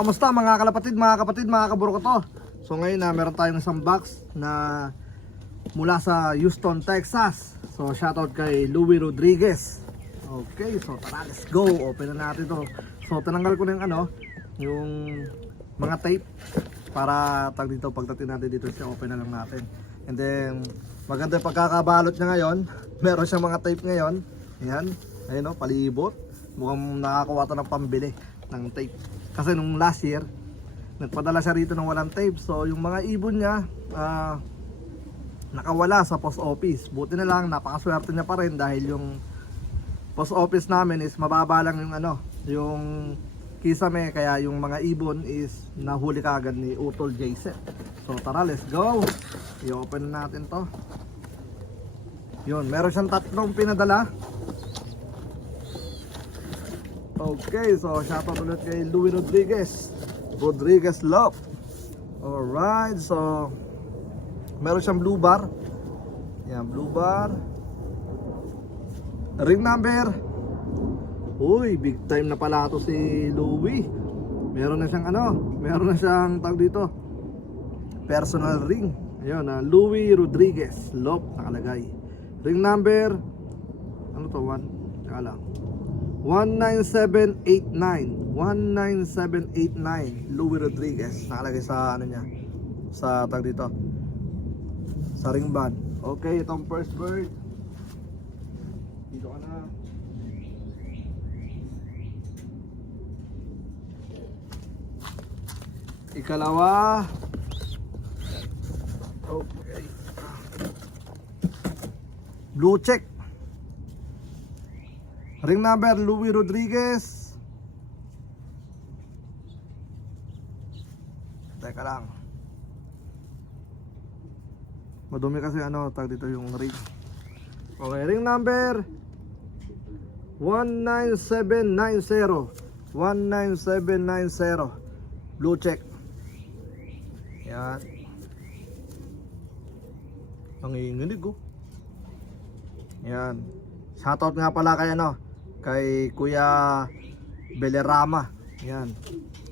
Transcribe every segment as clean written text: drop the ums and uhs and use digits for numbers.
kamusta mga kalapatid, mga kaburo ko to. So ngayon meron tayong isang box na mula sa Houston, Texas. So shoutout kay Louie Rodriguez. Okay, so tara, let's go. Open na natin to. So tinanggal ko na yung mga tape para dito pagdating natin dito siya, open na lang natin. And then maganda yung pagkakabalot niya ngayon. Meron siyang mga tape ngayon. Ayan, ayun palibot. Mukhang nakakuha to ng pambili ng tape. Kasi nung last year, nagpadala siya rito ng walang tape. So yung mga ibon niya nakawala sa post office. Buti na lang, napakaswerte niya pa rin dahil yung post office namin is mababa lang yung kisame, kaya yung mga ibon is nahuli kaagad ni Utol Jason. So tara, let's go. I-open natin to. Yun, meron siyang tatlong pinadala. Okay, so shoutout ulit kay Louie Rodriguez Love. Alright, so meron siyang blue bar. Yan, blue bar. Ring number. Uy, big time na pala to si Louie. Meron na siyang tag dito, personal ring. Ayun, Louie Rodriguez Love nakalagay. Ring number, ano to, 19789 Louie Rodriguez nakalagay sa niya, sa tag dito, sa ring band. Okay, itong first bird dito ka na. Ikalawa. Okay, blue check. Ring number Louie Rodriguez. Teka lang, madumi kasi tag dito yung ring. Okay, ring number 19790 blue check. Yan, ang inginig oh. Yan, shoutout nga pala kay Kuya Belerama. Yan,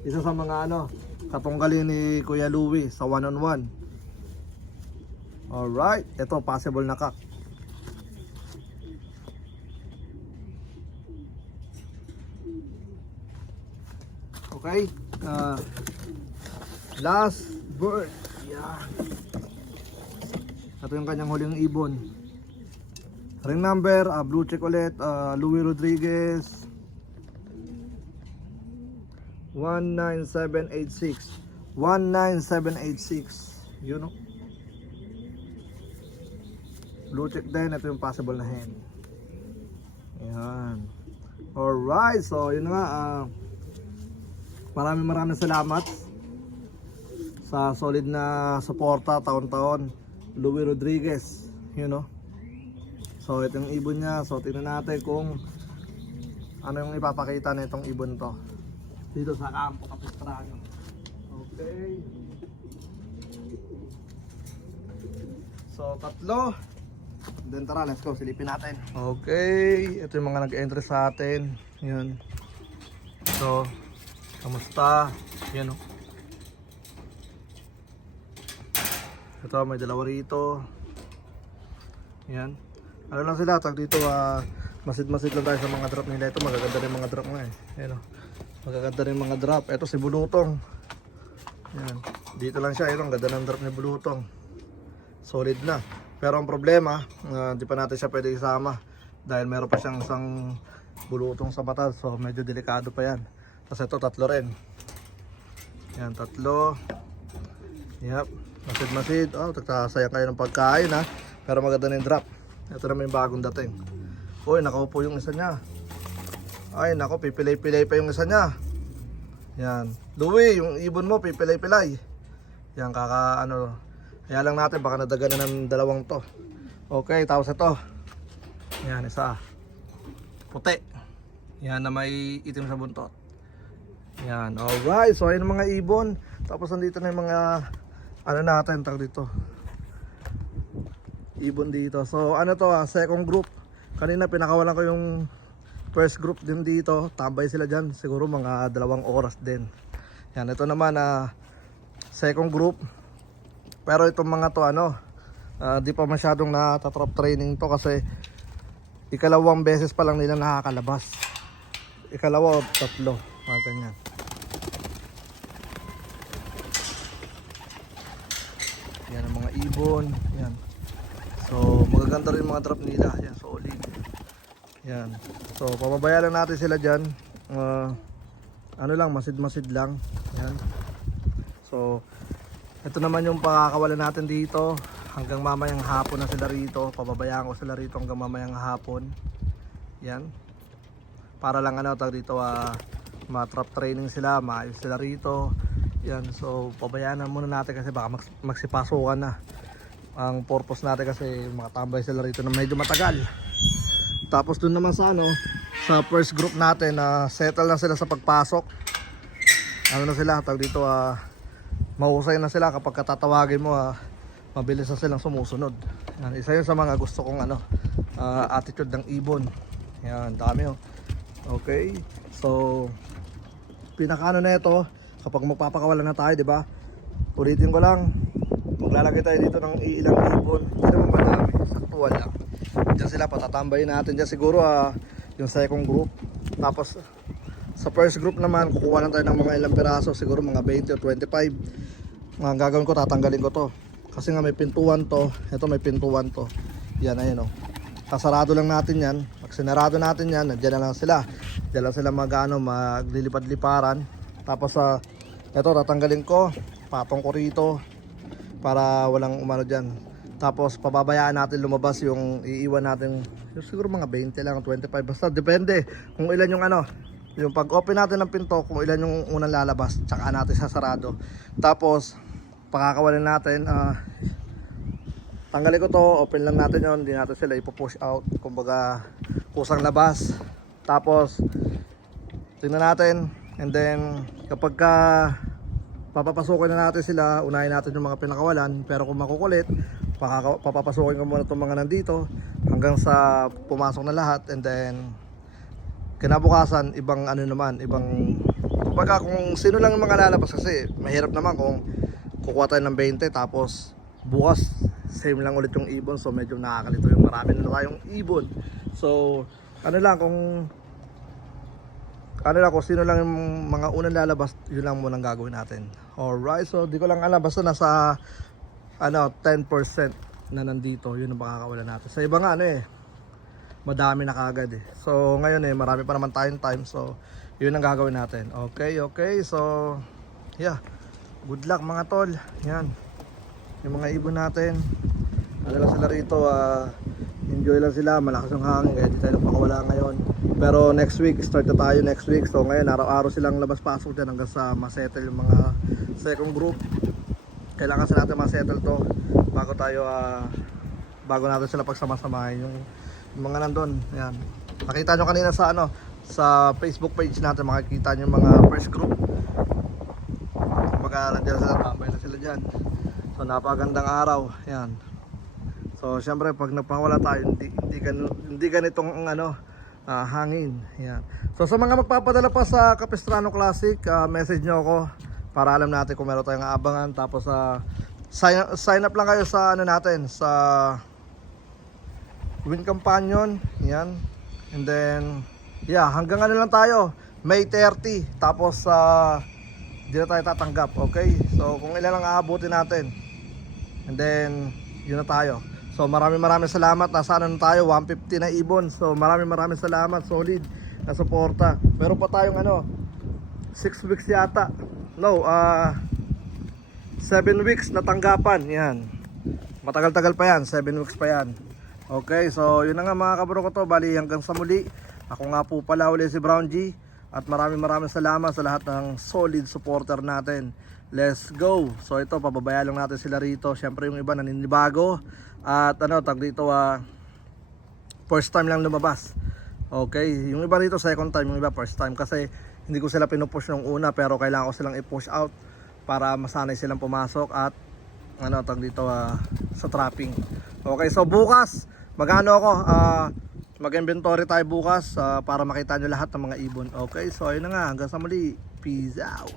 isa sa mga katunggali ni Kuya Louie sa 1-on-1. Alright, ito possible na kak. Okay, last bird. Yan, ito yung kanyang huling ibon. Ring number, blue check ulit, Louie Rodriguez 19786. Yun blue check din. Ito yung possible na hen. Yan. Alright, so yun nga, maraming salamat sa solid na suporta taon-taon, Louie Rodriguez. So itong ibon niya, so tingnan natin kung ano yung ipapakita na itong ibon to dito sa Campo Capistrano. Okay, so tatlo. Then tara, let's go, silipin natin. Okay, ito yung mga nag-entry sa atin. Yun, so kamusta? Yan ito, may dalawa rito. Yan, ano lang sila, tag dito, masid-masid lang tayo sa mga drop nila. Ito magaganda rin mga drop nga Ayan magaganda rin mga drop. Ito si Bulutong. Yan, dito lang siya. Ito, ang ganda ng drop ni Bulutong. Solid na. Pero ang problema, di pa natin siya pwede isama dahil meron pa siyang isang bulutong sa mata. So medyo delikado pa yan. Tapos ito, tatlo rin. Yan, tatlo. Yep, masid-masid. Oh, tagsasayang kayo ng pagkain pero maganda na yung drop. Ito naman yung bagong dating. Uy, nakaupo yung isa niya. Ay nako, pipilay-pilay pa yung isa niya. Yan, Louie, yung ibon mo pipilay-pilay. Yan, kaya lang natin, baka nadagan na ng dalawang to. Okay, tapos ito. Yan, isa puti. Yan na may itim sa buntot. Yan, alright. So ayun mga ibon. Tapos nandito na yung mga natin, tag dito, ibon dito. So second group. Kanina pinakawalan ko yung first group din dito. Tambay sila dyan, siguro mga 2 oras din. Yan, ito naman second group. Pero itong mga to di pa masyadong natatrap training to kasi ikalawang beses pa lang nila nakakalabas. Ikalawa o tatlo, mga ganyan. Yan ang mga ibon. Yan. So magaganda rin mga drop nila. Yan, solid. Yan. So pababayaan lang natin sila dyan. Masid-masid lang. Yan. So ito naman yung pakakawalan natin dito. Hanggang mamayang hapon na sila rito. Pababayaan ko sila rito hanggang mamayang hapon. Yan. Para lang dito ma-trap training sila, maayos sila rito. Yan. So pabayaan na muna natin kasi baka magsipasukan na. Ang purpose natin kasi makatambay sila rito na medyo matagal. Tapos dun naman sa sa first group natin settle na sila sa pagpasok. Na sila dito mahusay na sila kapag katatawagin mo mabilis na silang sumusunod. Yan, isa yun sa mga gusto kong attitude ng ibon. Yan, dami Okay. So pinakaano na ito kapag magpapakawalan na tayo, di ba? Ulitin ko lang. Maglalagay tayo dito ng ilang ibon. Hindi naman marami, saktuan lang. Diyan sila patatambayin natin diyan siguro yung second group. Tapos sa first group naman kukuha lang tayo ng mga ilang piraso, siguro mga 20 o 25. Ang gagawin ko, tatanggalin ko to. Kasi nga may pintuan to. Ito may pintuan to. Yan, ayun Kasarado lang natin yan. Pag sinarado natin yan, nandiyan na lang sila. Diyan lang sila maglilipad-liparan. Tapos ito tatanggalin ko. Patong ko rito. Para walang umano dyan. Tapos pababayaan natin lumabas yung iiwan natin. Siguro mga 20 lang, 25. Basta depende kung ilan yung yung pag open natin ng pinto, kung ilan yung unang lalabas. Tsaka natin sasarado. Tapos pakakawalan natin tanggalin ko to, open lang natin yon, hindi natin sila ipo-push out, kumbaga kusang labas. Tapos tingnan natin, and then kapag papapasukin na natin sila, unahin natin yung mga pinakawalan. Pero kung makukulit, papapasukin ko muna itong mga nandito hanggang sa pumasok na lahat, and then kinabukasan ibang ibang kumbaga kung sino lang yung mga lalabas, kasi mahirap naman kung kukuha tayo ng 20 tapos bukas same lang ulit yung ibon. So medyo nakakalito yung marami na tayong ibon. So kung sino lang yung mga unang lalabas, yun lang muna ang gagawin natin. Alright, so di ko lang alam, basta nasa 10% na nandito, yun ang makakawala natin. Sa iba nga madami na kagad So ngayon marami pa naman tayong time, so yun ang gagawin natin. Okay, so yeah, good luck mga tol. Yan yung mga ibon natin, lang sila rito, enjoy lang sila, malakas yung hangin kaya di tayo makawala ngayon. Pero next week, start na tayo next week. So ngayon araw-araw silang labas-pasok dyan hanggang sa masettle yung mga second group. Kailangan sa natin masettle to bago natin sila pagsama-samahin yung mga nandun. Yan, nakita nyo kanina sa Facebook page natin, makikita nyo yung mga first group. Nandiyan sila, tambay na sila dyan. So napagandang araw. Yan. So syempre pag nagpawala tayo, hindi ganitong hangin. Yan. So sa mga magpapadala pa sa Capistrano Classic, message nyo ako para alam natin kung meron tayong aabangan. Tapos sign up lang kayo sa natin, sa Win Companion. Yan. And then hanggang lang tayo, May 30. Tapos hindi na tayo tatanggap. Okay, so kung ilan lang aabutin natin, and then yun na tayo. So maraming salamat. Nasa na tayo, 150 na ibon. So maraming salamat, solid na suporta. Meron pa tayong 6 weeks yata, 7 weeks na tanggapan. Yan, matagal-tagal pa yan, 7 weeks pa yan. Okay, so yun na nga mga kabro ko to. Bali hanggang sa muli. Ako nga po pala uli si Brown G. At maraming salamat sa lahat ng solid supporter natin. Let's go. So ito, pababayaan lang natin sila rito. Syempre yung iba naninibago. At first time lang lumabas. Okay, yung iba rito second time, yung iba first time. Kasi hindi ko sila pinupush nung una, pero kailangan ko silang i-push out para masanay silang pumasok at sa trapping. Okay, so bukas mag-inventory tayo bukas para makita nyo lahat ng mga ibon. Okay, so ayun na nga, hanggang sa muli. Peace out.